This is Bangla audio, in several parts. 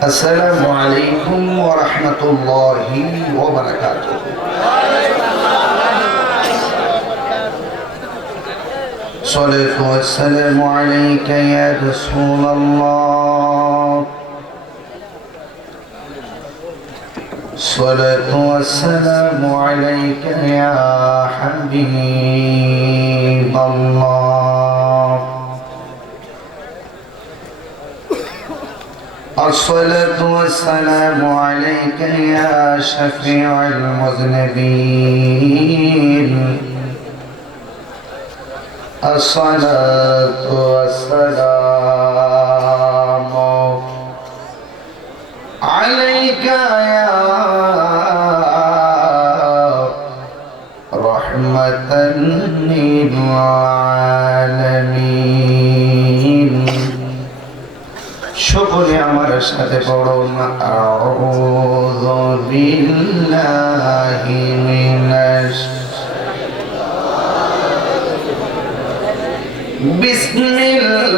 السلام عليكم ورحمة الله وبركاته. صلاة والسلام عليك يا رسول الله. صلاة والسلام عليك يا حبيب الله. الصلاة والسلام عليك يا شفيع المذنبين. الصلاة والسلام عليك يا رحمة للعالمين. شكري আমার সাথে পড়ুন আউযু বিল্লাহি মিনাশ বিসমিল্লাহির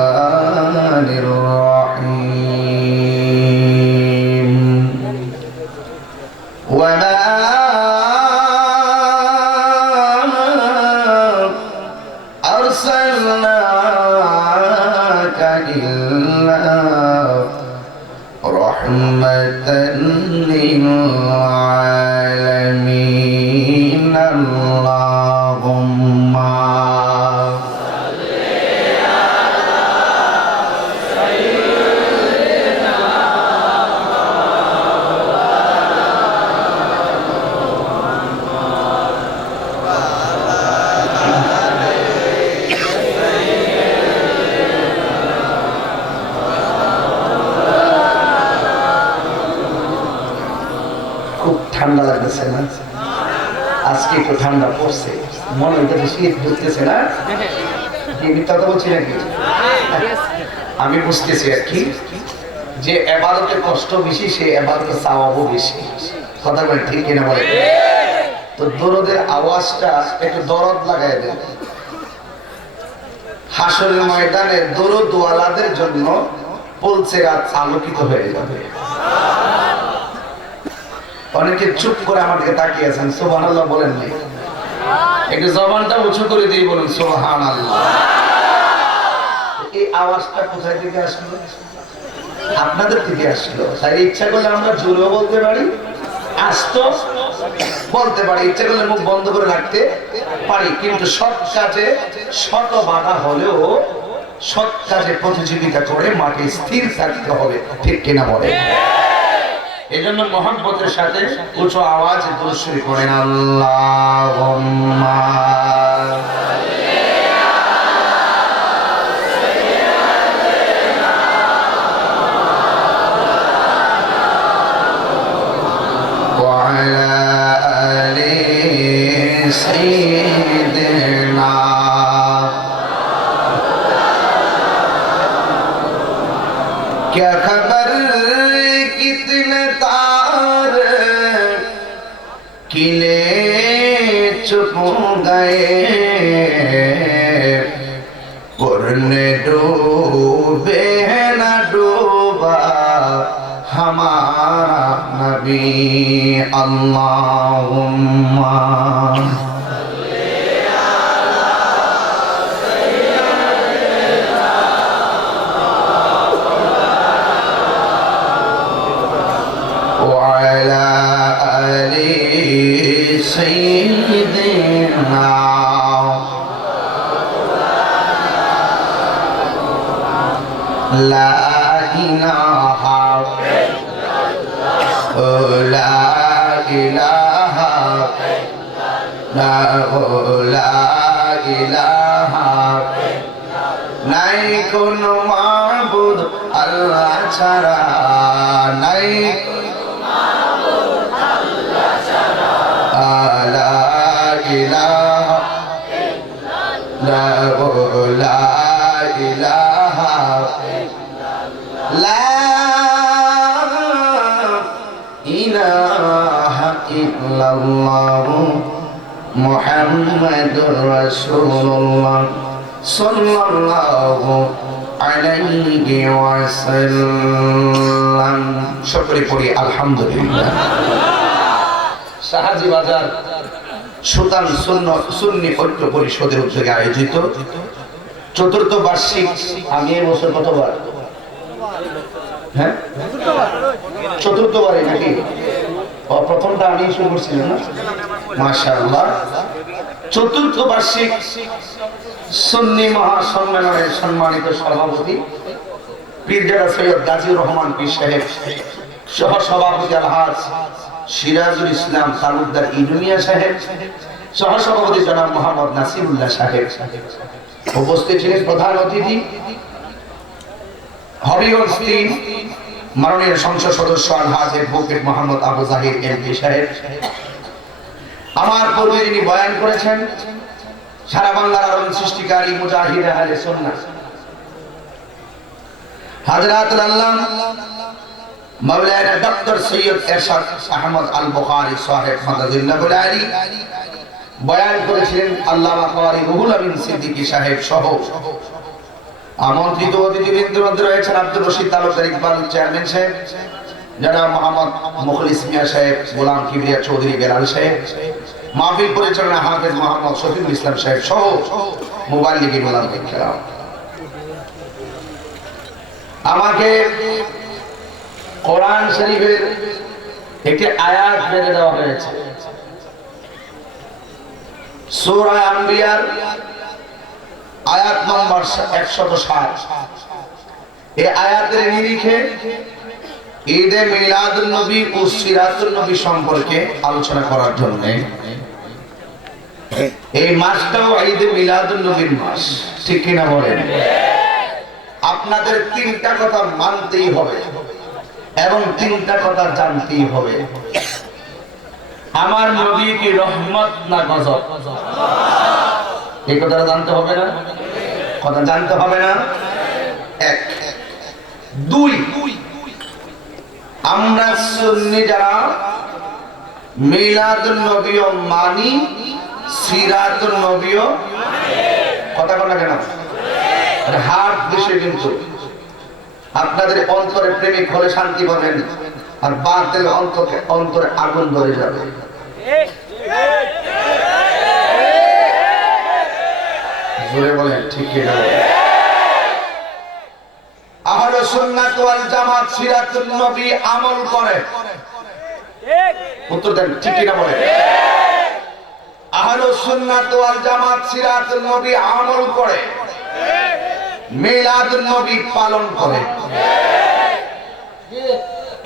রাহমানির রহিম. ওয়ালা আরসালনাকা ইল্লা রাহমাতান লিল আলামিন. আল্লাহুম্মা ঠান্ডা লাগতেছে না? আজকে একটু ঠান্ডা পড়ছে, মনে হইতেছে শীত ঢুকতেছে না? মিথ্যা কথা বলছি নাকি? আমি বুঝতেছি আর কি, যে এবাদতে কষ্ট বেশি, সে এবাদতে সওয়াবও বেশি। কথা বলেন ঠিক কিনা বলেন? তো দরদের আওয়াজটা একটু দরদ লাগাই দেন। হাসরের ময়দানে দরদ ওয়ালাদের জন্য পৌঁছে রাত আলোকিত হয়ে যাবে। অনেকে চুপ করে আমার দিকে তাকিয়ে আছেন, সুবহানাল্লাহ বলেন নাই? একটু জবানটা উঁচু করে দিয়ে বলুন সুবহানাল্লাহ। এই আওয়াজটা কোথায় থেকে আসলো? আপনাদের থেকে আসলো। তাই ইচ্ছা করলে আমরা জোরেও বলতে পারি, আস্তো বলতে পারি, ইচ্ছা করলে মুখ বন্ধ করে রাখতে পারি। কিন্তু সৎ কাজে শত বাধা হলেও সৎ কাজে প্রতিযোগিতা করে মাঠে স্থির থাকতে হবে, ঠিক কিনা বলে? এই জন্য মহব্বতের সাথে উচ্চ আওয়াজে দুরূদ শরীফ পড়েন। আল্লাহুম্মা ওয়া আলা আলি সাইয়্যিদিনা क्या खबर कितने तारे किले चुप गए, कुरने डूबे न डूबा हमारा नबी. अल्लाहुम्मा وعلى آل سيدنا لا إله لا إله لا إله নাই কোন মাবুদ আল্লাহ ছাড়া, নাই লা ইলাহা লা ইলাহা লা ইলাহা ইল্লাল্লাহ মুহাম্মাদুর রাসূলুল্লাহ সাল্লাল্লাহু আলাইহি ওয়াসাল্লাম। সকলে পড়ি আলহামদুলিল্লাহ। শাহাজি বাজার সুলতান সুন্নি ঐক্য পরিষদের উদ্যোগে আয়োজিত চতুর্থ বার্ষিক, আমি এই বছর কতবার, হ্যাঁ চতুর্থবারে নাকি, প্রথমটা আমি শুরু করছিলাম না, মাশাআল্লাহ। চতুর্থ বার্ষিক সুন্নি মহাসম্মেলনের সম্মানিত সভাপতি পীরজাদা সৈয়দ গাজীউর রহমান পীর সাহেব, সহ সভাপতি আলহাজ সিরাজুল ইসলাম তালুকদার ইউনিয়া সাহেব, সহ সভাপতি জনাব মোহাম্মদ নাসিরুল্লাহ সাহেব, উপস্থিত ছিলেন প্রধান অতিথি হবিগঞ্জ ৩ মাননীয় সংসদ সদস্য আলহাজ অ্যাডভোকেট মোহাম্মদ আবু জাহির এমপি সাহেব। আমার পূর্বে যিনি বয়ান করেছেন সারা বাংলার আলোড়ন সৃষ্টিকারী মুজাহিদ আহলে সুন্নাহ হযরতুল আল্লাহ মাওলানা ডক্টর সৈয়দ এরশাদ আহমদ আল বুখারী সাহেব মাদাদুল্লাহুল আলী, বয়ান করেছিলেন আল্লামা কারি রুহুল আমিন সিদ্দিকী সাহেব সহ আমন্ত্রিত অতিথিবৃন্দের মধ্যে রয়েছেন আব্দুর রশিদ তালুকদার ইকবাল চেয়ারম্যান সাহেব, জনাব মোহাম্মদ মুখলিস মিয়া সাহেব, গোলাম কিবরিয়া চৌধুরী বেলাল সাহেব, মাহফিল পরিচালনা হাফেজ মোহাম্মদ শফিকুল ইসলাম সাহেব সহ মুবাল্লিগিন ওলামায়ে কেরাম। আমাকে কোরআন শরীফের একটি আয়াত বেঁধে দেওয়া হয়েছে, সূরা আম্বিয়ার আয়াত নম্বর 107। এই আয়াতের নিরিখে ঈদে মিলাদুন নবী ও সিরাতুন নবী সম্পর্কে আলোচনা করার জন্য এই মাসটাও ঈদে মিলাদুন নবীর মাস, ঠিক কিনা বলেন? আপনাদের 3টা কথা মানতেই হবে এবং 3টা কথা জানতেই হবে। আমার নবী কি রহমত না গজব? এই কথাটা জানতে হবে না? কথা জানতে হবে না? 1 2 আমরা সুন্নি যারা মিলাদুন নবীও মানি, সিরাতুন নবীও কথা বলা কেন হাত বিষয়, কিন্তু আপনাদের অন্তরে প্রেমিক হলে শান্তি পাবেন, আর বাতিল অন্তরে আগুন ধরে যাবে। জোরে বলেন ঠিক কিনা? আহলে সুন্নাত ওয়াল জামাত সিরাতুন নবী আমল করে, উত্তর দেন ঠিক কিনা বলেন? আহলে সুন্নাত ওয়াল জামাত সিরাতুন নবী আমল করে, মিলাদুন নবী পালন করে।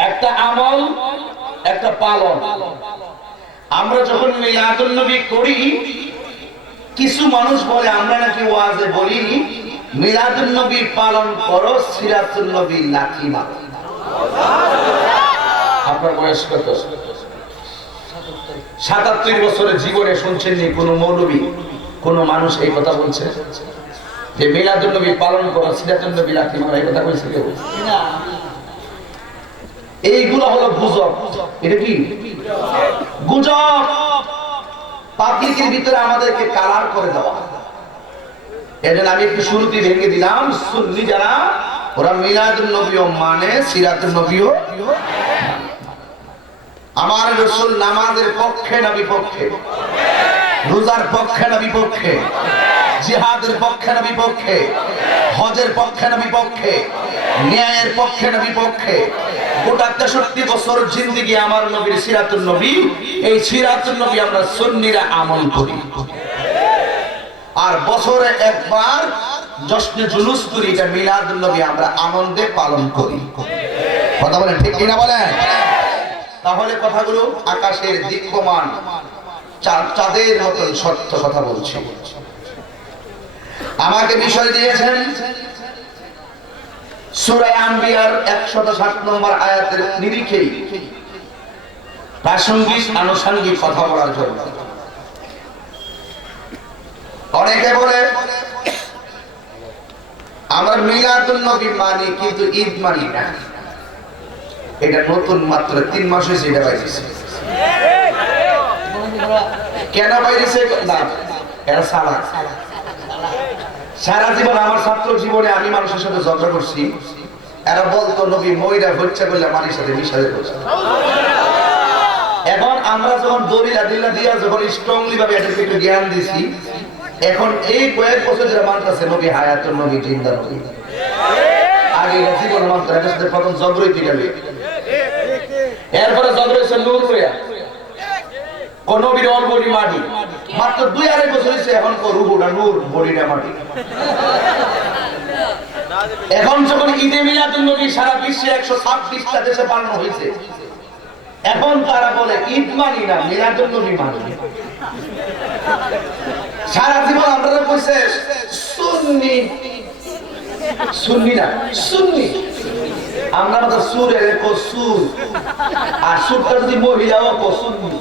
একটা আমল একটা পালন। আমরা যখন মিলাদুন নবী করি, কিছু মানুষ বলে আমরা নাকি ওয়াজে বলি মিলাদুন নবী পালন করো, সিরাতুন নবী লাঠি মারো। আপনার বয়স কত? 77 বছরের জীবনে শুনছেন নি কোন মৌলবী, কোন মানুষ এই কথা বলছে যে মিলাদুন নবী পালন করো, সিরাতুন নবী লাঠি মারো? এই কথা কইছে কেউ? না। এইগুলো হলো গুজব। এটা কি গুজব? পাবলিকের ভিতরে আমাদেরকে কালার করে দেওয়া। এজন্য আমি একটু শুরুতেই ভেঙে দিলাম, সুন্নি যারা ওরা মিলাদুন নবীও মানে, সিরাতুন নবীও। আমার রাসূল নামাজের পক্ষে না বিপক্ষে? রোজার পক্ষে না বিপক্ষে? জিহাদের পক্ষে না বিপক্ষে? হজের পক্ষে না বিপক্ষে? ন্যায়ের পক্ষে না বিপক্ষে? গোটা 63 বছর জিন্দেগি আমার নবীর সিরাতুন নবী, এই সিরাতুন নবী আমরা সুন্নিরা আমল করি, আর বছরে একবার জশ্নে জুলুস করি, এটা মিলাদুন নবী আমরা আনন্দে পালন করি। কথা বলেন ঠিক কিনা বলেন? তাহলে কথাগুলো আকাশের দীপ্যমান চাঁদের মতন সত্য কথা বলছি। আমাকে বিষয় দিয়েছেন সূরা আম্বিয়ার 107 নম্বর আয়াতের নিরিখেই প্রাসঙ্গিক আনুষঙ্গিক কথা বলার জন্য। অনেকে বলে আমরা মিলাদুন নবী মানি কিন্তু ঈদ মানি না। এটা নতুন মাত্র 3 মাস হয়েছে এটা পাইছি। কেন বাইরেছে না এরা সালা সারা জীবন আমার ছাত্র জীবনে আমি মানুষের সাথে ঝগড়া করছি এরা বলতো নবী ময়রা হত্যা করলে মানুষের সাথে মিশাতে করছে এখন আমরা যখন দলিল আদিল্লাহ দিয়া যখন স্ট্রংলি ভাবে এটাকে একটু জ্ঞান দিছি এখন এই কয়েক বছর যারা মানতেছে নবী হায়াতুন নবী জিন্দা নবী আগে এটা জীবন মানত এটার সাথে প্রথম ঝগড়াই দিগালে এরপরে ঝগড়া হয়েছে নূর হইয়া কোন নবীর অল বডি মাটি মাত্র 2-2.5 বছর হয়েছে এখন রূহটা নূর বডিটা মাটি এখন যখন ঈদে মিলাদুন নবী সারা বিশ্বে 126টা দেশে পালন হয়েছে এখন তারা বলে ঈদ মানি না মিলাদুন নবী মানি সারা জীবন আমরা কইছে সুন্নি সুন্নি না সুন্নি আমরা তো সুরের কসুর আর সুরটা যদি মহিলাও কসুন্নি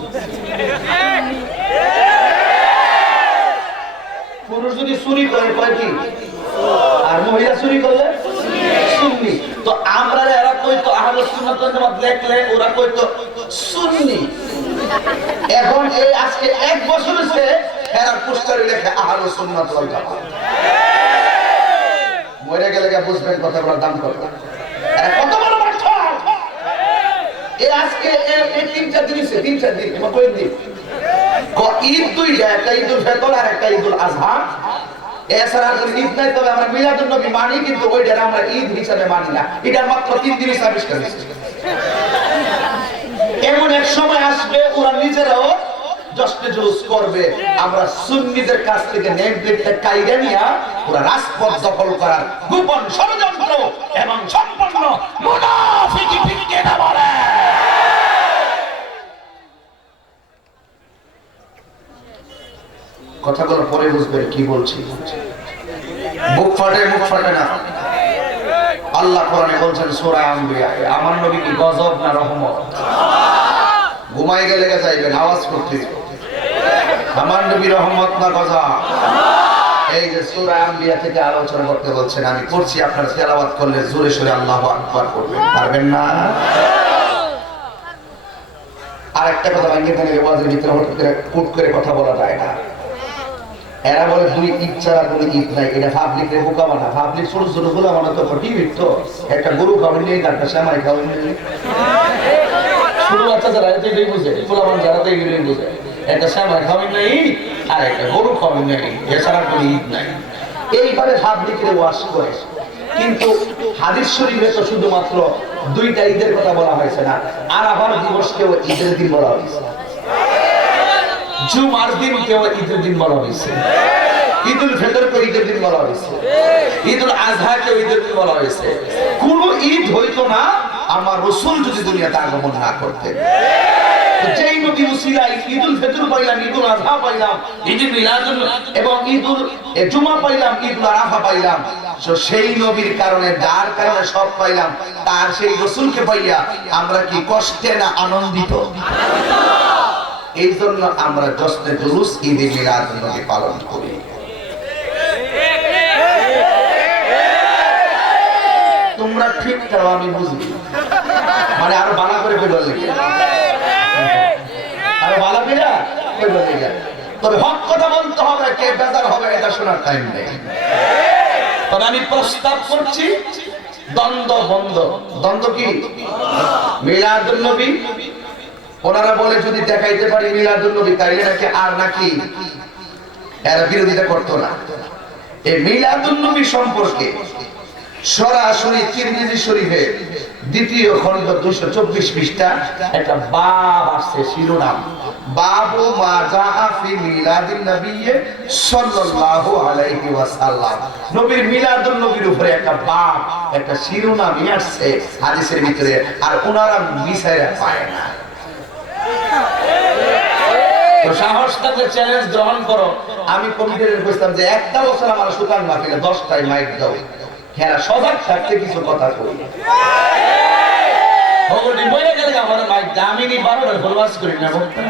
পুরুষ যদি চুরি করে কয় কি আর মহিলা চুরি করলে সুন্নি তো আমরা এরা কইতো আহলে সুন্নাত ওয়াল জামাত লেখলে ওরা কইতো সুন্নি এখন এই আজকে 1 বছর হইছে এরা পোস্টারে লেখে আহলে সুন্নাত ওয়াল জামাত মরে গেলে বুঝবেন কথাগুলোর দাম কত কত বড় পার্থক্য এই আজকে এই 3-4 দিন হইছে 3-4 দিন বা কয়েক দিন ঈদ দুইটা একটা ঈদুল ফিতর আর একটা ঈদুল আজহা এছাড়া আর ঈদ নাই তবে আমরা মিলাদুন নবী মানি কিন্তু ওইটা আমরা ঈদ হিসাবে মানি না এটা মাত্র 3 দিন আবিষ্কার হয়েছে এমন এক সময় আসবে ওরা নিজেরাও জশ্নে জুলুস করবে আমরা সুন্নিদের কাছ থেকে নেম প্লেটটা কাইরা নিয়া ওরা রাজপথ দখল করার গোপন ষড়যন্ত্র এবং সম্পূর্ণ মুনাফিকি ফিকে না বলে কথাগুলো পরে বুঝবেন কি বলছি মুখ ফাটে না আল্লাহ কোরআনে বলছেন সূরা আম্বিয়া আমার নবী কি গজব না রহমত ঘুমাই গেলে যাইবেন আওয়াজ করতে আমার নবী রহমত না গজব এই যে সূরা আম্বিয়া থেকে আলোচনা করতে বলছেন আমি করছি আপনারা তেলাওয়াত করলে জোরে সোরে আল্লাহু আকবার করবেন পারবেন না আরেকটা কথা ভাঙিয়ে ফেলে ওয়াজের ভিতরে হঠাৎ করে কুট করে কথা বলা যায় না এরা বলে দুই ঈদ ছাড়া কোনো ঈদ নাই এটা পাবলিকের বোকা বানা পাবলিক ছোট ছোট গুলো বানা তো টিভি তো একটা গরু খাওয়াই নেই একটা শ্যামাই খাওয়াই নেই ছোট বাচ্চা যারা এটাই বুঝে পোলাবান যারা তো এগুলোই বুঝে একটা শ্যামাই খাওয়াই নেই আর একটা গরু খাওয়াই নেই এছাড়া কোনো ঈদ নাই এইভাবে পাবলিকের ওয়াশ করে কিন্তু হাদিস শরীফে তো শুধুমাত্র 2টা ঈদের কথা বলা হয়েছে না আরাফার দিবসকেও ঈদের দিন বলা হয়েছে জুমার দিন কেউ ঈদের দিন বলা হয়েছে ঈদুল ফিতর কে ঈদের দিন বলা হয়েছে ঈদুল আজহা কে ঈদের দিন বলা হয়েছে কোন ঈদ হইতো না আমার রাসূল যদি দুনিয়াতে আগমন না করতেন যেই নবী উসিলায় ঈদুল ফিতর পাইলাম ঈদুল আজহা পাইলাম ঈদুল মিলাদুন এবং ঈদুল জুমা পাইলাম ঈদুল আরাফা পাইলাম তো সেই নবীর কারণে যার কারণে সব পাইলাম তার সেই রাসূলকে পাইয়া আমরা কি কষ্টে না আনন্দিত এই জন্য আমরা জশ্নে জুলুস ঈদে মিলাদুন নবী পালন করি তোমরা ঠিক করো আমি বুঝি মানে আরো বালা করে কই বললে আরো বালা করে কই বললে তবে হক কথা বলতে হবে কে বেজার হবে এটা শোনার টাইম নেই তবে আমি প্রস্তাব করছি দ্বন্দ্ব বন্ধ দ্বন্দ্ব কি মিলাদুন নবী ওনারা বলে যদি দেখাইতে পারি মিলাদুন নবী তাইলে নাকি আর নাকি এরা বিরোধিতা করতো না এই মিলাদুন নবী সম্পর্কে সরাসরি তিরমিজি শরীফে দ্বিতীয় খণ্ড 224 পৃষ্ঠা একটা বাব আছে শিরোনাম বাবু মা জাআ ফি মিলাদিন নবী সাল্লাল্লাহু আলাইহি ওয়াসাল্লাম নবীর মিলাদুন নবীর উপরে একটা বাব একটা শিরোনামই আছে হাদিসের ভিতরে আর ওনারা মিছাইরা পায় না তো সাহস থাকলে চ্যালেঞ্জ গ্রহণ করো আমি কমিটির কইতাম যে একটা বছর আমার সুতান মাহফিলে 10টায় মাইক দাও হেরা সজাগ থাকতে কিছু কথা কই ওগোটি বইলে গেলে আমার মাইক দামি নি 12টার ফরওয়ার্ড করি না বলতে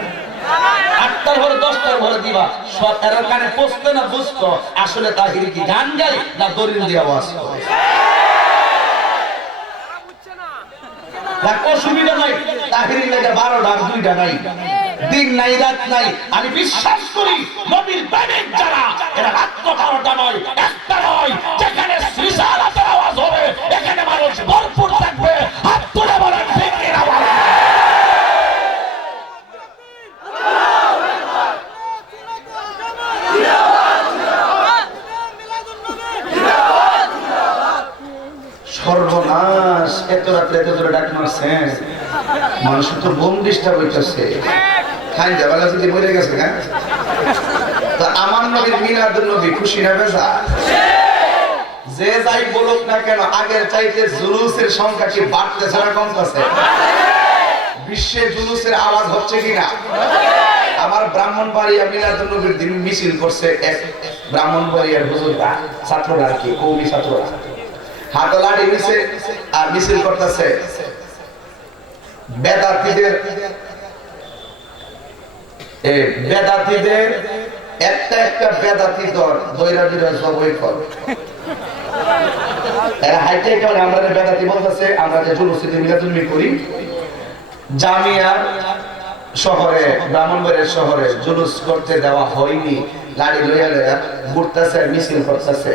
8টার পরে 10টার পরে দিবা সব এর কানে পৌঁছতে না বুঝতো আসলে তাহির কি গান গায় না দরিল দিয়ে আওয়াজ করে না অসুবিধা নাই তাহির লাগে 12টা 2টা নাই দিন নাই রাত নাই। আমি বিশ্বাস করি নবীর প্রেমিক যারা এরা রাত্র 12টা নয় 1টা নয়, যেখানে রিসালাতের আওয়াজ হবে এখানে মানুষ ভরপুর থাকবে। হাত তুলে বলেন ঠিক কিনা বলেন। সর্বনাশ, এত রাত্রে এত ধরে ডাক মারছেন, মানুষের তো বোম ডিস্টার্ব হইতেছে। খাই যাবেলা যদি মরে গেছে না, তো আমার নবীর মিলাদুন নবী খুশি না বেজা? যে যাই বলুক না কেন, আগের চাইতে জুলুসের সংখ্যা কি বাড়তেছে না কমতেছে? বিশ্বে জুলুসের আওয়াজ হচ্ছে কিনা? আমার ব্রাহ্মণবাড়িয়া মিলাদুন নবীর দিন মিছিল করছে এক ব্রাহ্মণবাড়িয়ার হুজুররা, ছাত্ররা আর কি, কওমি ছাত্ররা হাতে লাঠি নিছে আর মিছিল করতেছে। বেদাতীদের একটা একটা বেদাতি দল দৈরা দৈরা জবই কর। এরা হাইটে কেমন আমরা বেদাতি বলতেছে, আমরা যে জুলুসিতে মিলাদুন্নবী করি, জামিয়া শহরে ব্রাহ্মণবাড়িয়া শহরে জুলুস করতে দেওয়া হয়নি। লাড়ি লইয়া লইয়া ঘুরতেছে, মিছিল করতেছে।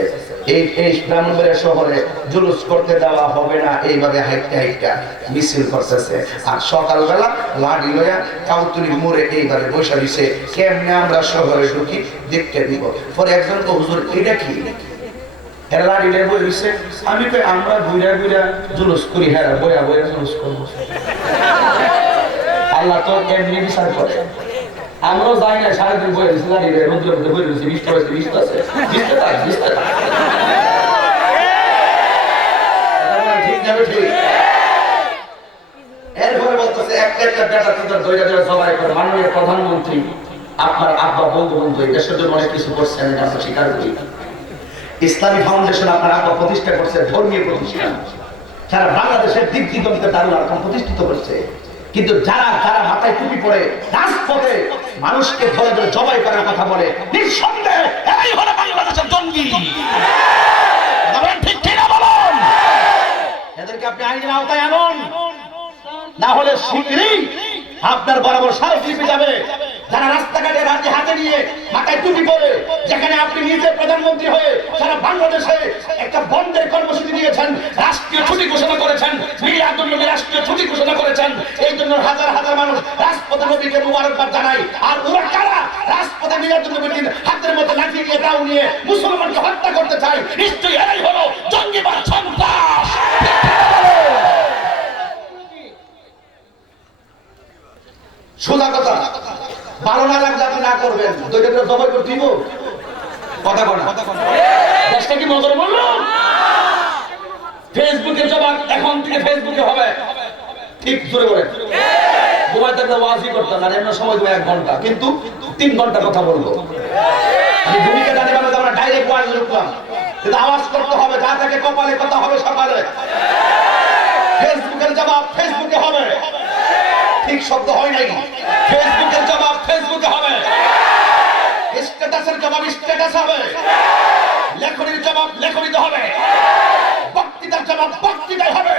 এই ব্রাহ্মণবাড়িয়া শহরে জুলুস করতে দেওয়া হবে না, এইভাবে হাইটে হাইটে মিছিল করতেছে। আর সকালবেলা লাড়ি লইয়া কাউতুলির মোড়ে এইভাবে বসে দিছে, কেমনে আমরা শহরে ঢুকি দেখতে দিব। পরে একজন তো হুজুর এটা কি? এরা লাড়ি লইয়া বই দিছে। আমি কই আমরা ঘুরা ঘুরা জুলুস করি, হ্যাঁ বইয়া বইয়া জুলুস করবো। আল্লাহ তো এমনি বিচার করে। আমরাও যাই না, সারাদিন বয়ে দিচ্ছি লাড়ি লইয়া, রোদ্রের মধ্যে বয়ে দিচ্ছি, বৃষ্টি হয়েছে, বৃষ্টি আছে, বৃষ্টি থাক, বৃষ্টি থাক। এরপরে বলতেছে একটা একটা বেটা তোদের দৈরা দৈরা সবাই করে। মাননীয় প্রধানমন্ত্রী, আপনার আব্বা বঙ্গবন্ধু এই দেশের জন্য অনেক কিছু করছেন, এটা আমরা স্বীকার করি। ইসলামী ফাউন্ডেশন আপনার আব্বা প্রতিষ্ঠা করছে, ধর্মীয় প্রতিষ্ঠান, সারা বাংলাদেশের দিক দিগন্তে দারুল আরকাম প্রতিষ্ঠিত করছে। কিন্তু যারা যারা মাথায় টুপি পরে রাজপথে মানুষকে ধরে ধরে জবাই করার কথা বলে, নিঃসন্দেহে এরাই হলো বাংলাদেশের জঙ্গি। ঠিক কিনা বলুন? এদেরকে আপনি আইনের আওতায় আনুন, না হলে শীঘ্রই আপনার বরাবর স্মারকলিপি যাবে। যারা রাস্তাঘাটে রাতে হাতে নিয়ে মাথায় টুপি পরে, যেখানে আপনি নিজে প্রধানমন্ত্রী হয়ে সারা বাংলাদেশে একটা বন্ধের কর্মসূচি দিয়েছেন, রাষ্ট্রীয় ছুটি ঘোষণা করেছেন, মিলাদুন নবী রাষ্ট্রীয় ছুটি ঘোষণা করেছেন, এই জন্য হাজার হাজার মানুষ রাজপথে নবীকে মুবারকবাদ জানায়। আর ওরা কারা? রাজপথে মিলাদুন নবীর দিন হাতের মধ্যে লাঠি নিয়ে দাও নিয়ে মুসলমানকে হত্যা করতে চায়। নিশ্চয়ই এরাই হলো জঙ্গিবাদ, সন্ত্রাস। সোজা কথা, ভালো না লাগলে আপনি না করবেন, দুইটা করে জবাই করে দিব। কথা বলা দেশটা কি মজা বললো? ফেসবুকের জবাব এখন থেকে ফেসবুকে হবে, ঠিক জোরে বলে। ঘুমাই থাকলে ওয়াজই করতাম না, এমন সময় দেবো 1 ঘন্টা, কিন্তু 3 ঘন্টা কথা বলবো। আমি ভূমিকা জানি মানে আমরা ডাইরেক্ট ওয়াজ লিখলাম, কিন্তু আওয়াজ করতে হবে, যা থেকে কপালে কথা হবে সকালে। ফেসবুকের জবাব ফেসবুকে হবে, ঠিক শব্দ হয় নাই। ফেসবুকের জবাব ফেসবুকে হবে, স্ট্যাটাসের জবাব স্ট্যাটাস হবে, লেখনির জবাব লেখনিতে হবে, বক্তৃতার জবাব বক্তৃতায় হবে।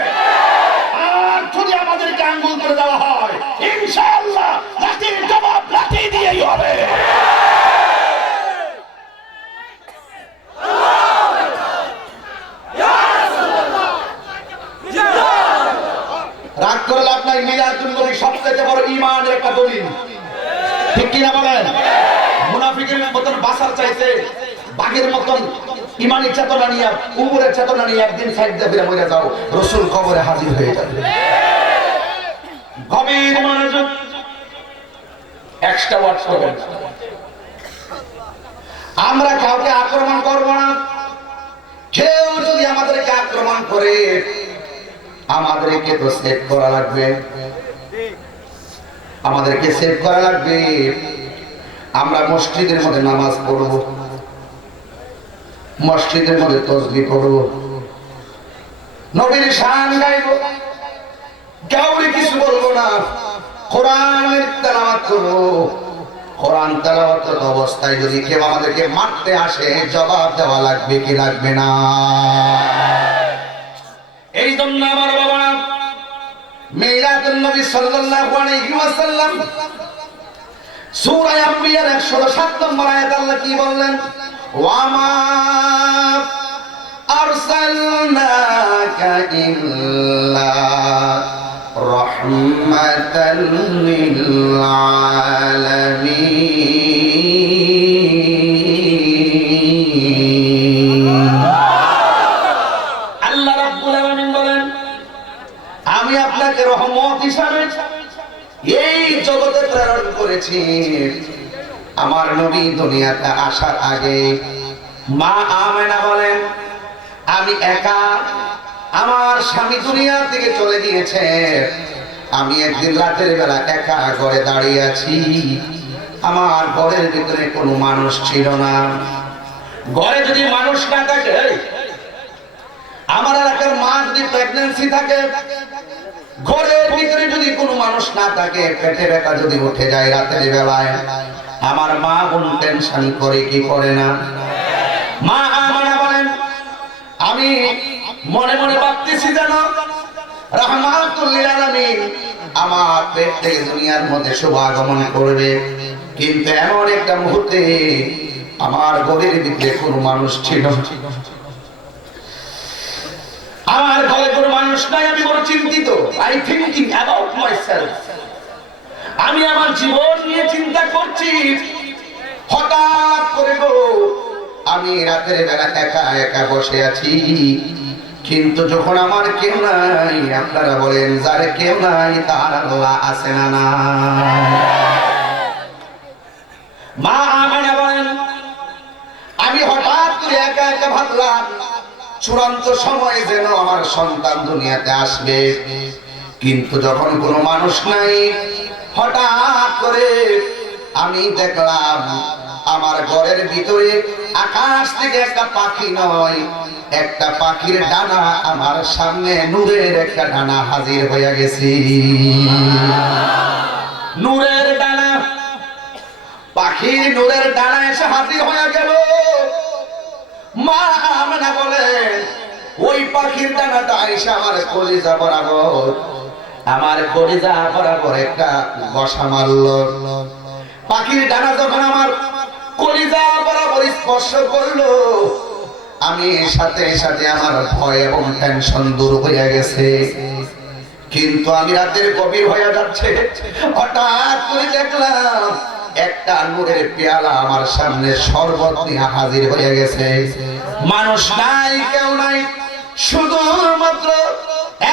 আর যদি আমাদেরকে আঙ্গুল করে দেওয়া হয়, ইনশাআল্লাহ লাঠির জবাব লাঠি দিয়েই হবে। রাগ করে লাভ নাই, মিলাদুন নবী সবচেয়ে বড় ঈমানের একটা দলিল, ঠিক কিনা বলেন? মুনাফিকের মতন বাসার চাইতে বাঘের মতন ঈমানি চেতনা নিয়ে, উমরের চেতনা নিয়ে একদিন সাইড দিয়ে ফিরে মরে যাও, রাসূল কবরে হাজির হয়ে যাবে। গভীর মনোযোগ, এক্সট্রা ওয়ার্ড করবেন। আমরা কাউকে আক্রমণ করব না। কেউ যদি আমাদেরকে আক্রমণ করে, আমাদেরকে তো সেভ করা লাগবে, আমাদেরকে সেভ করা লাগবে। আমরা মসজিদের মধ্যে নামাজ পড়ব, মসজিদের মধ্যে তাসবিহ পড়ব, নবীর শান গাইব, কাউকে কিছু বলবো না, কোরআনের তেলাওয়াত করব। কোরআন তেলাওয়াতের অবস্থায় যদি কেউ আমাদেরকে মারতে আসে, জবাব দেওয়া লাগবে কি লাগবে না? এই জন্য আমার বাবা মিলাদুন নবী সাল্লাল্লাহু আলাইহি ওয়াসাল্লাম সূরা আম্বিয়ার 107 নম্বর আয়াত আল্লাহ কি বললেন? ওয়ামা আরসালনাকা ইল্লা রাহমাতাল লিল আলামিন। আল্লাহ রাব্বুল আলামিন বলেন, আমি আপনাকে রহমত হিসাবে এই জগতে প্রেরণ করেছি। আমার নবী দুনিয়াতে আসার আগে মা আমেনা বলেন, আমি একা, আমার স্বামী দুনিয়া থেকে চলে গিয়েছে, আমি একদিন রাতের বেলা একা ঘরে দাঁড়িয়ে আছি। আমার ঘরের ভিতরে কোনো মানুষ ছিল না। ঘরে যদি মানুষ না থাকে, আমার এলাকার মা যদি প্রেগন্যান্সি থাকে, ঘরের ভিতরে যদি কোনো মানুষ না থাকে, পেটে ব্যথা যদি উঠে যায় রাতের বেলায়, আমার মা কোনো টেনশন করে কি করে না? মা আমানা বলেন, আমি মনে মনে ভাবতেছি যেন রাহমাতুল লিল আলামিন আমার পেট থেকে দুনিয়ার মধ্যে শুভ আগমন করবে। কিন্তু এমন একটা মুহূর্তে আমার ঘরের ভিতরে কোনো মানুষ ছিল না। আমার ঘরে কোনো মানুষ নাই, আমি বড় চিন্তিত। আই থিংকিং অ্যাবাউট মাইসেলফ, আমি আমার জীবন নিয়ে চিন্তা করছি। হঠাৎ করে গো, আমি রাতের বেলা একা একা বসে আছি, কিন্তু যখন আমার কেউ নাই, আপনারা বলেন যারে কেউ নাই তার আল্লাহ আছে না না? মা আমেনা বলেন, আমি হঠাৎ করে একা একা ভাবলাম চূড়ান্ত সময় যেন আমার সন্তান দুনিয়াতে আসবে। কিন্তু যখন কোনো মানুষ নাই, হঠাৎ করে আমি দেখলাম আমার ঘরের ভিতরে আকাশ থেকে একটা পাখি নয়, একটা পাখির ডানা আমার সামনে, নূরের একটা ডানা হাজির হয়ে গেছে। নূরের ডানা, পাখির নূরের ডানা এসে হাজির হয়ে গেল। মা আমেনা বলেন, ওই পাখির ডানাটা এসে আমার কলিজা বরাবর, আমার কলিজা বরাবর একটা বসা মারল। পাখির ডানা যখন আমার কলিজা বরাবর স্পর্শ করলো, আমি সাথে সাথে আমার ভয় এবং টেনশন দূর হয়ে গেছে। কিন্তু আমি রাতের গভীর হয়ে যাচ্ছে, হঠাৎ করে দেখলাম একটা নূরের পেয়ালা আমার সামনে শরবত নিয়ে হাজির হয়ে গেছে। মানুষ নাই, কেউ নাই, শুধুমাত্র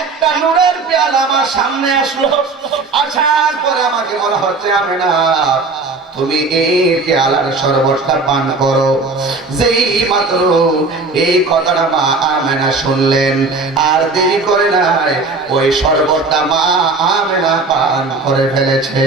একটা নূরের পেয়ালা আমার সামনে আসলো। আসার পরে আমাকে বলা হচ্ছে, আমেনা তুমি এই পেয়ালার শরবতটা পান করো। যেই মাত্র এই কথাটা মা আমেনা শুনলেন, আর দেরি করে নাই, ওই শরবতটা মা আমেনা পান করে ফেলেছে।